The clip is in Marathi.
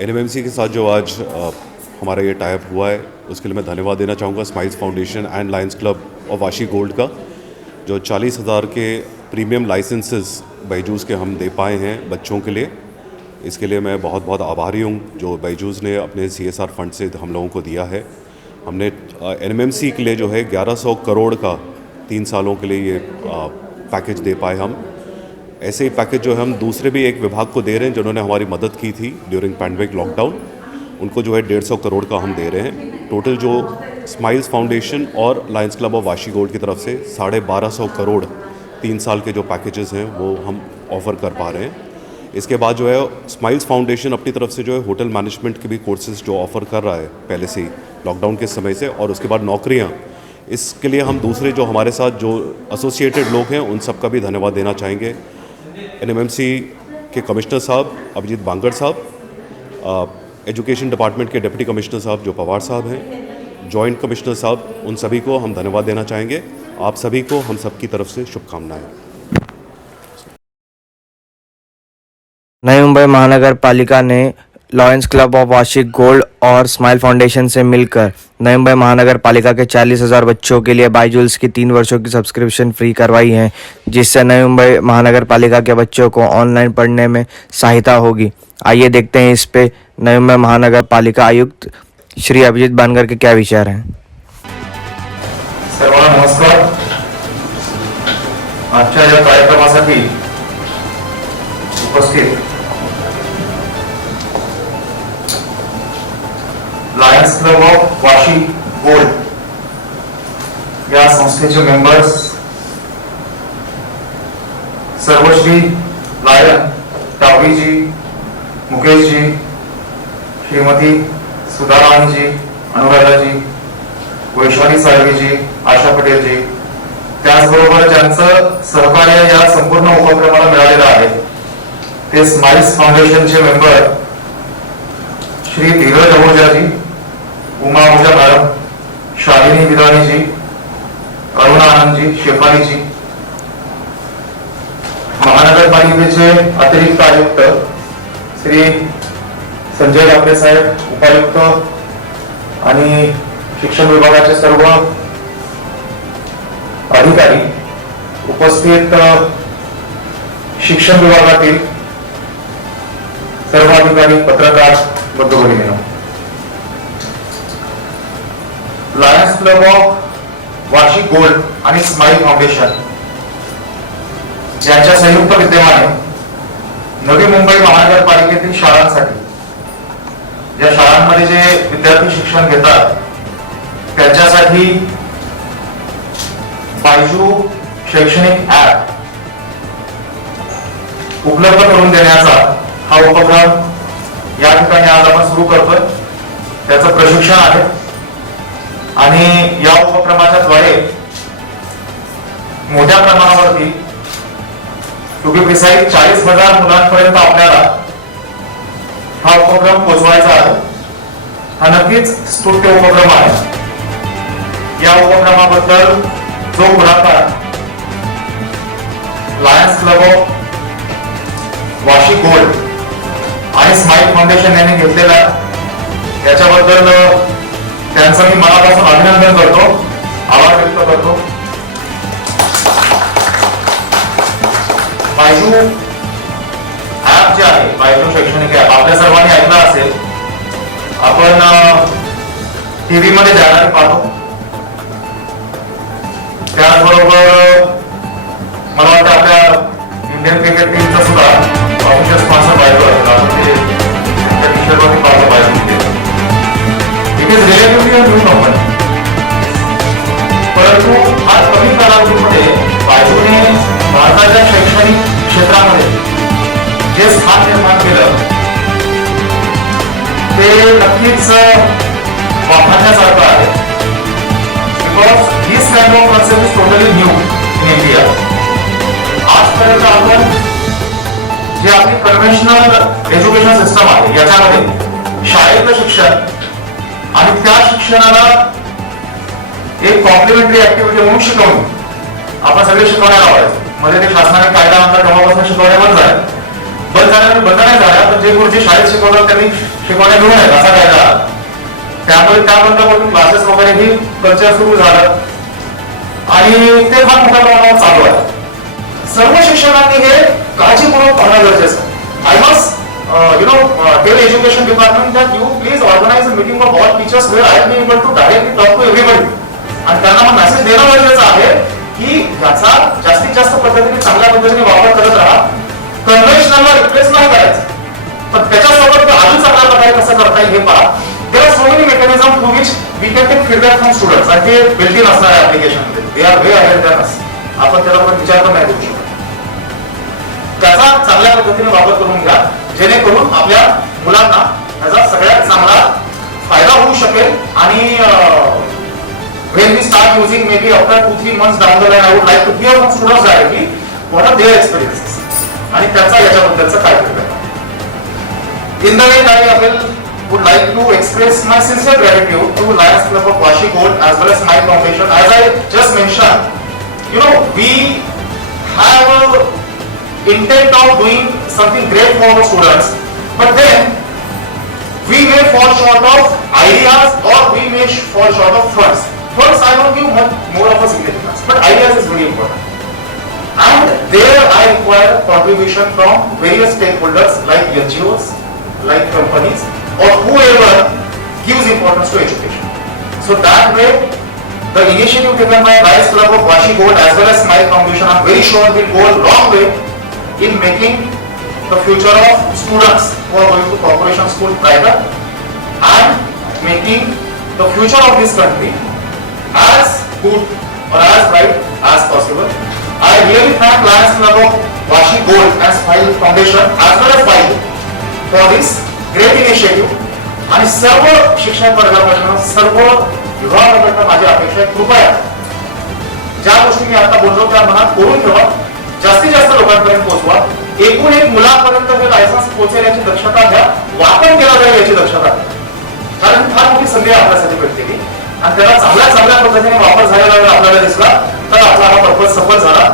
एनएमएमसी के साथ जो आज हमारा ये टाइप हुआ है उसके लिए मैं धन्यवाद देना चाहूँगा smiles foundation end Lions club of Vashi gold का, जो 40,000 के प्रीमियम लाइसेंसेस बायजूस के हम दे पाए हैं बच्चों के लिए। इसके लिए मैं बहुत बहुत आभारी हूँ जो बायजूस ने अपने CSR फंड से हम लोगों को दिया है। हमने एनएमएमसी के लिए जो है 1100 करोड़ का 3 सालों के लिए ये पैकेज दे पाए हम। ऐसे ही पैकेज जो है हम दूसरे भी एक विभाग को दे रहे हैं जिन्होंने हमारी मदद की थी ड्यूरिंग पैंडेमिक लॉकडाउन, उनको जो है 150 करोड़ का हम दे रहे हैं। टोटल जो स्माइल्स फाउंडेशन और Lions club of Vashi gold की तरफ से 1250 करोड़ 3 साल के जो पैकेजेस हैं वो हम ऑफ़र कर पा रहे हैं। इसके बाद जो है स्माइल्स फाउंडेशन अपनी तरफ से जो है होटल मैनेजमेंट के भी कोर्सेज जो ऑफ़र कर रहा है पहले से ही लॉकडाउन के समय से, और उसके बाद नौकरियाँ, इसके लिए हम दूसरे जो हमारे साथ जो एसोसिएटेड लोग हैं उन सब का भी धन्यवाद देना चाहेंगे। एनएमएमसी के कमिश्नर साहब अभिजीत बांगड़ साहब, एजुकेशन डिपार्टमेंट के डिप्टी कमिश्नर साहब जो पवार साहब हैं, जॉइंट कमिश्नर साहब, उन सभी को हम धन्यवाद देना चाहेंगे। आप सभी को हम सब की तरफ से शुभकामनाएं। नई मुंबई महानगर पालिका ने Lions club of Vashi gold और स्माइल फाउंडेशन से मिलकर नई मुंबई महानगर पालिका के 40,000 बच्चों के लिए बायजूस की 3 वर्षों की सब्सक्रिप्शन फ्री करवाई है, जिससे नई मुंबई महानगर पालिका के बच्चों को ऑनलाइन पढ़ने में सहायता होगी। आइए देखते हैं इस पे नई मुंबई महानगर पालिका आयुक्त श्री अभिजीत बानगर के क्या विचार हैं। सर्वांना नमस्कार। आजच्या या कार्यक्रमासाठी उपस्थित Lions club of Vashi gold या संस्थेचे मेंबर्स, सर्वश्री लायन टावरी जी, मुकेश जी, श्रीमती सुधा राणी जी, अनुराधा जी, वैशाली साळवी जी, आशा पटेल जी, त्याचबरोबर ज्यांचं सहकार्य या संपूर्ण उपक्रमाला मिळालेलं आहे ते स्माइल्स फाउंडेशनचे मेंबर श्री धीरज अहुजा जी, उमा अहुजा मॅडम, शालिनी विराणी जी, अरुणा आनंद जी, शेफाली जी, महानगरपालिकेचे अतिरिक्त आयुक्त श्री संजय लाकडे साहेब, उपायुक्त आणि शिक्षण विभागाचे सर्व अधिकारी, उपस्थित शिक्षण विभागातील सर्व अधिकारी, पत्रकार बंधू-भगिनींनो, lions club of Vashi gold आणि स्माइल फाउंडेशन यांच्या संयुक्त विद्यमाने नवी मुंबई महानगरपालिकेतील शाळांसाठी, ज्या शाळांमध्ये जे विद्यार्थी शिक्षण घेतात त्यांच्यासाठी बायजू शैक्षणिक ऍप उपलब्ध करून देण्याचा हा उपक्रम या ठिकाणी आज आपण सुरू करतोय। त्याचं प्रशिक्षण आहे आणि या उपक्रमाच्या द्वारे मोठ्या प्रमाणावरती, टू बी प्रिसाइज 40,000 मुलांपर्यंत आपल्याला हा उपक्रम पोहोचवायचा आहे। हा नक्कीच स्तुत्य उपक्रम आहे। या उपक्रमाबद्दल जो पुढाकार Lions club of Vashi gold आणि स्माइल फाउंडेशन यांनी घेतलेला याच्याबद्दल त्यांचं मी मनापासून अभिनंदन करतो, आभार व्यक्त करतो। बायजू ऍप जे आहे, बायजू शैक्षणिक ऍप, आपल्या सर्वांनी ऐकलं असेल, आपण टीव्ही मध्ये जाहिरात पाहतो। त्याचबरोबर मला वाटतं आपल्या इंडियन क्रिकेट टीमचा सुद्धा ऑफिशियल स्पॉन्सर बायजू आहे, त्या टी-शर्टवरती पाहतो Byju. It is relatively a new company, परंतु आज कमी कालावधीमध्ये बायजूने भारताच्या शैक्षणिक क्षेत्रामध्ये जे स्थान निर्माण केलं ते नक्कीच वाखाणण्यासारखं आहे। Because this kind of concept is totally new in India. आजपर्यंत आपण जे आपली कन्व्हेन्शनल एज्युकेशन सिस्टम आहे याच्यामध्ये शाळेतलं शिक्षण आणि त्या शिक्षणाला एक कॉम्प्लिमेंटरी ऍक्टिव्हिटी म्हणून शिकवणं आपण सगळे शिकवण्याला लावायचं। मध्ये ते शासनाने कायदा आणला तेव्हापासून शिकवणे बंद नाही झाल्या, पण जे गुरुजी शाळेत शिकवतात त्यांनी शिकवण्या घेऊन आहेत असा कायदा आला. त्यामुळे त्या बंदपासून क्लासेस वगैरे ही कल्चर सुरू झालं आणि ते फार मोठ्या प्रमाणावर चालू आहे. सर्व शिक्षकांनी हे काळजीपूर्वक पाहणं गरजेचं आहे. I must tell education department that you please organize a meeting of all teachers where I will be able to directly talk to everybody. आणि त्यांना मग मेसेज देणं गरजेचं आहे की याचा जास्तीत जास्त पद्धतीने चांगल्या पद्धतीने वापर करत राहा. कन्व्हेन्शनलला रिप्लेस नाही करायचं, पण त्याच्यासोबत अजून चांगल्या प्रकारे कसं करता येईल हे पहा. There are so many mechanism through which we can take feedback from students आणि ते बिल्ट इन असणार आहे ऍप्लिकेशनमध्ये. They are way ahead than us. आपण त्याला पण विचार पण नाही करू शकत. त्याचा चांगल्या पद्धतीने वापर करून घ्या जेणेकरून आपल्या मुलांना त्याचा सगळ्यात चांगला फायदा होऊ शकेल. आणि when we start using maybe after 2-3 months down the line, I would like to hear from students directly what are their experiences आणि त्याचा याच्याबद्दलचा काय feedback. In the end, I would like to express my sincere gratitude to Lions Club of Vashi Gold as well as my foundation. As I just mentioned, we have a intent of doing something great for our students, but then we may fall short of ideas or we may fall short of funds. Funds I don't give much more of a significance, but ideas is very important. And there I require contribution from various stakeholders like NGOs, like companies, or whoever gives importance to education. So that way, the initiative taken by Lions Club of Vashi Gold as well as my foundation, I'm very sure will go a long way in making the future of students who are going to corporation school brighter and making the future of this country as good or as bright as possible. I really thank Lions Club of Vashi Gold and Smile Foundation as well as Vashi for this great initiative. आणि सर्व शिक्षक वर्गाकडनं सर्व विभागाकडनं माझी अपेक्षा आहे कृपया ज्या गोष्टी मी आता बोललो त्या मनात करून ठेवा, जास्तीत जास्त लोकांपर्यंत पोहोचवा. एकूण एक मुलांपर्यंत हे लायसन्स पोहोचेल याची दक्षता घ्या, वापर केला जाईल याची दक्षता घ्या. कारण फार मोठी संधी आपल्यासाठी भेटलेली आणि त्याला चांगल्या पद्धतीने वापर झालेला आपल्याला दिसला तर आपला हा पर्पज सफल झाला.